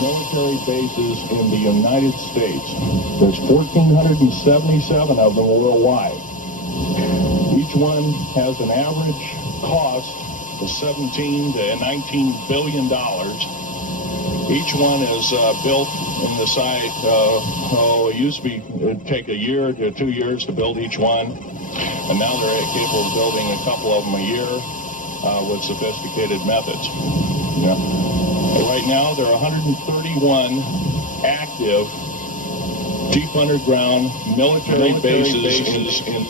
military bases in the United States. There's 1,477 of them worldwide. Each one has an average cost of $17 to $19 billion. Each one is built in the site. It used to be, it'd take a year to 2 years to build each one, and now they're capable of building a couple of them a year with sophisticated methods. Yeah. Right now, there are 131 active deep underground military bases in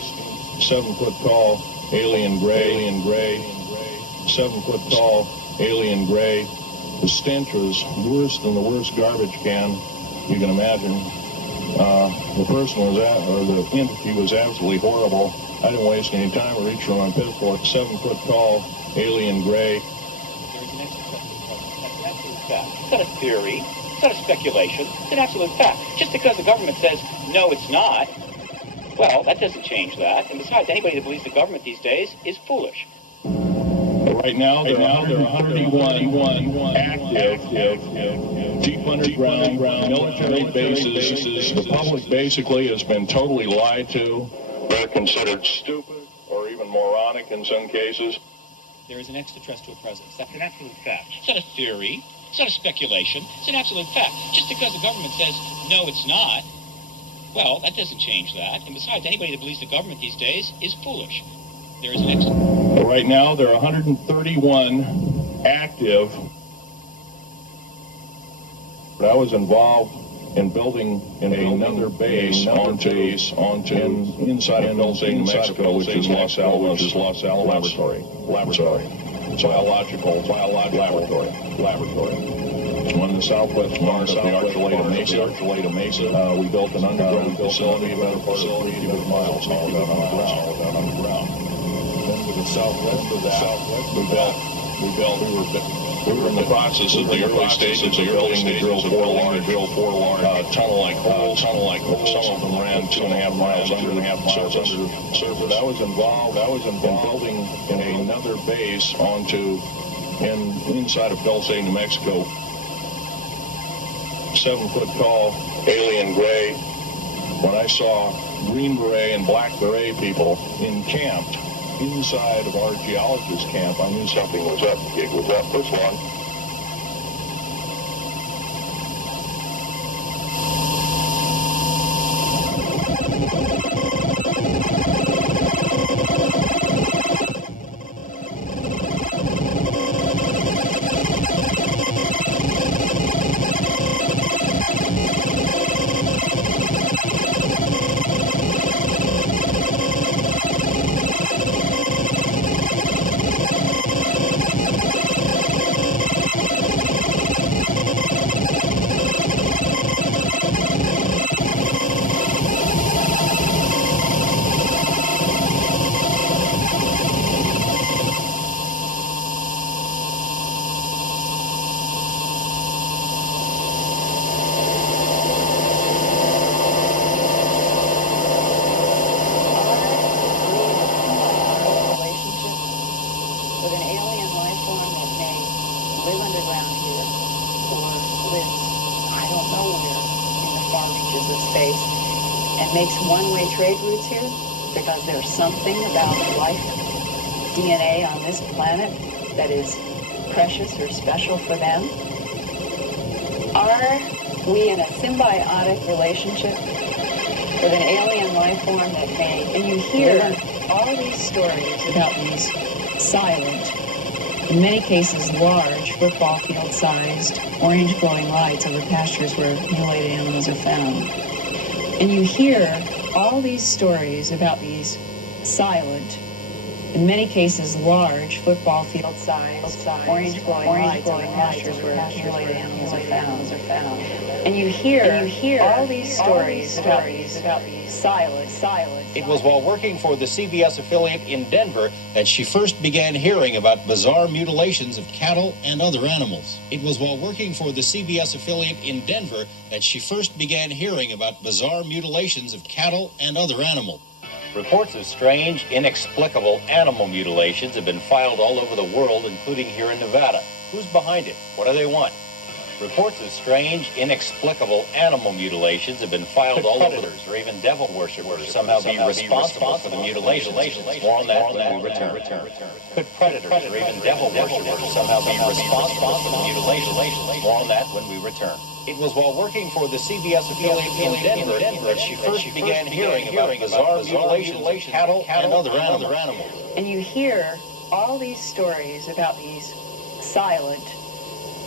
7-foot-tall alien gray, 7-foot-tall alien gray. The stench was worse than the worst garbage can you can imagine. The person was the entity was absolutely horrible. I didn't waste any time to reach for my pistol. It's 7-foot-tall alien gray. There's an absolute fact. It's not a theory. It's not a speculation. It's an absolute fact. Just because the government says, no, it's not, well, that doesn't change that. And besides, anybody that believes the government these days is foolish. Right now, there are 131 active deep underground military bases. The public basically has been totally lied to. They're considered stupid or even moronic in some cases. There is an extraterrestrial presence. That's an absolute fact. It's not a theory. It's not a speculation. It's an absolute fact. Just because the government says, no, it's not, well, that doesn't change that. And besides, anybody that believes the government these days is foolish. There is an Right now, there are 131 active. But I was involved in building another base onto inside of New Mexico, which is Los Alamos laboratory. Biological laboratory. On the southwest part of the Archuleta Mesa, we built an underground facility about 3 miles all down on the ground. Then to the southwest of that, we were in the process of the early stages of building the drill four large tunnel-like holes. Some of them ran 2.5 miles under the surface. I was involved in building another base inside of Dulce, New Mexico. 7-foot-tall alien gray. When I saw Green Beret and Black Beret people encamped inside of our geologist camp, I knew something was up. It was up. First one. Makes one-way trade routes here because there's something about life DNA on this planet that is precious or special for them. Are we in a symbiotic relationship with an alien life form that may, and you hear all these stories about these silent, in many cases large, football field-sized, orange glowing lights over pastures where mutilated animals are found. And you hear all these stories about these silent, in many cases large, football field-sized, orange glowing lights over pastures where mutilated animals are found. And you hear all these stories about these silent. It was while working for the CBS affiliate in Denver that she first began hearing about bizarre mutilations of cattle and other animals. It was while working for the CBS affiliate in Denver that she first began hearing about bizarre mutilations of cattle and other animals. Reports of strange, inexplicable animal mutilations have been filed all over the world, including here in Nevada. Who's behind it? What do they want? Reports of strange, inexplicable animal mutilations have been filed all over, or even devil worshippers somehow be responsible for the mutilations. More on that when we return. Could predators or even devil worshippers somehow be responsible for the mutilations? More on that when we return. It was while working for the CBS affiliate in Denver that she first began hearing about bizarre mutilations of cattle and other animals. And you hear all these stories about these silent,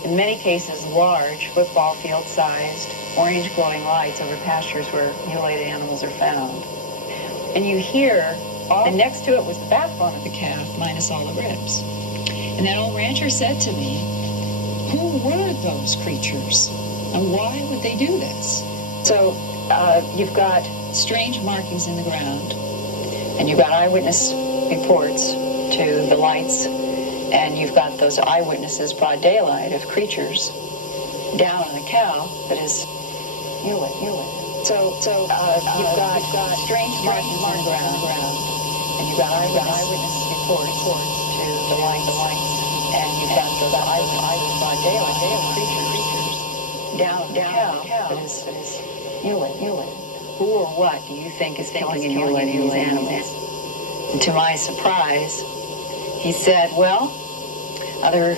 in many cases large, football field sized, orange glowing lights over pastures where mutilated animals are found. And you hear, and next to it was the backbone of the calf minus all the ribs. And that old rancher said to me, who were those creatures? And why would they do this? So you've got strange markings in the ground, and you've got eyewitness reports to the lights, and you've got those eyewitnesses, broad daylight, of creatures down on the cow that is mutilated. So you've got strange markings on the ground, and you've got eyewitness reports to the lights, and you've got those eyewitnesses, broad daylight, creatures down on the cow that is mutilated. Who or what do you think is killing and mutilating these animals? And to my surprise, he said, well, other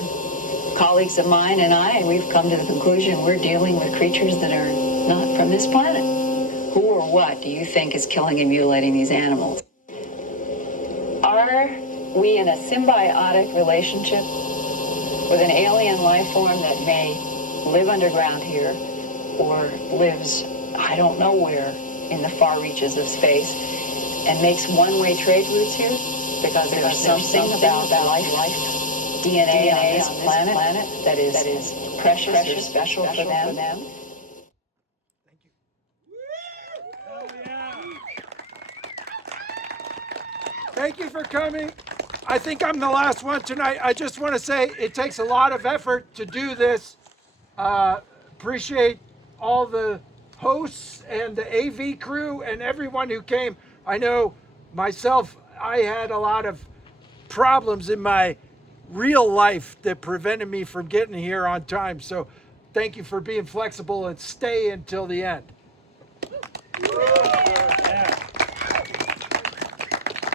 colleagues of mine and I, we've come to the conclusion we're dealing with creatures that are not from this planet. Who or what do you think is killing and mutilating these animals? Are we in a symbiotic relationship with an alien life form that may live underground here or lives, I don't know where, in the far reaches of space and makes one-way trade routes here? Because there's something about life, DNA on this planet that is precious or special for them. Thank you. Oh, yeah. Thank you for coming. I think I'm the last one tonight. I just want to say it takes a lot of effort to do this. Appreciate all the hosts and the AV crew and everyone who came. I know myself, I had a lot of problems in my real life that prevented me from getting here on time. So thank you for being flexible and stay until the end.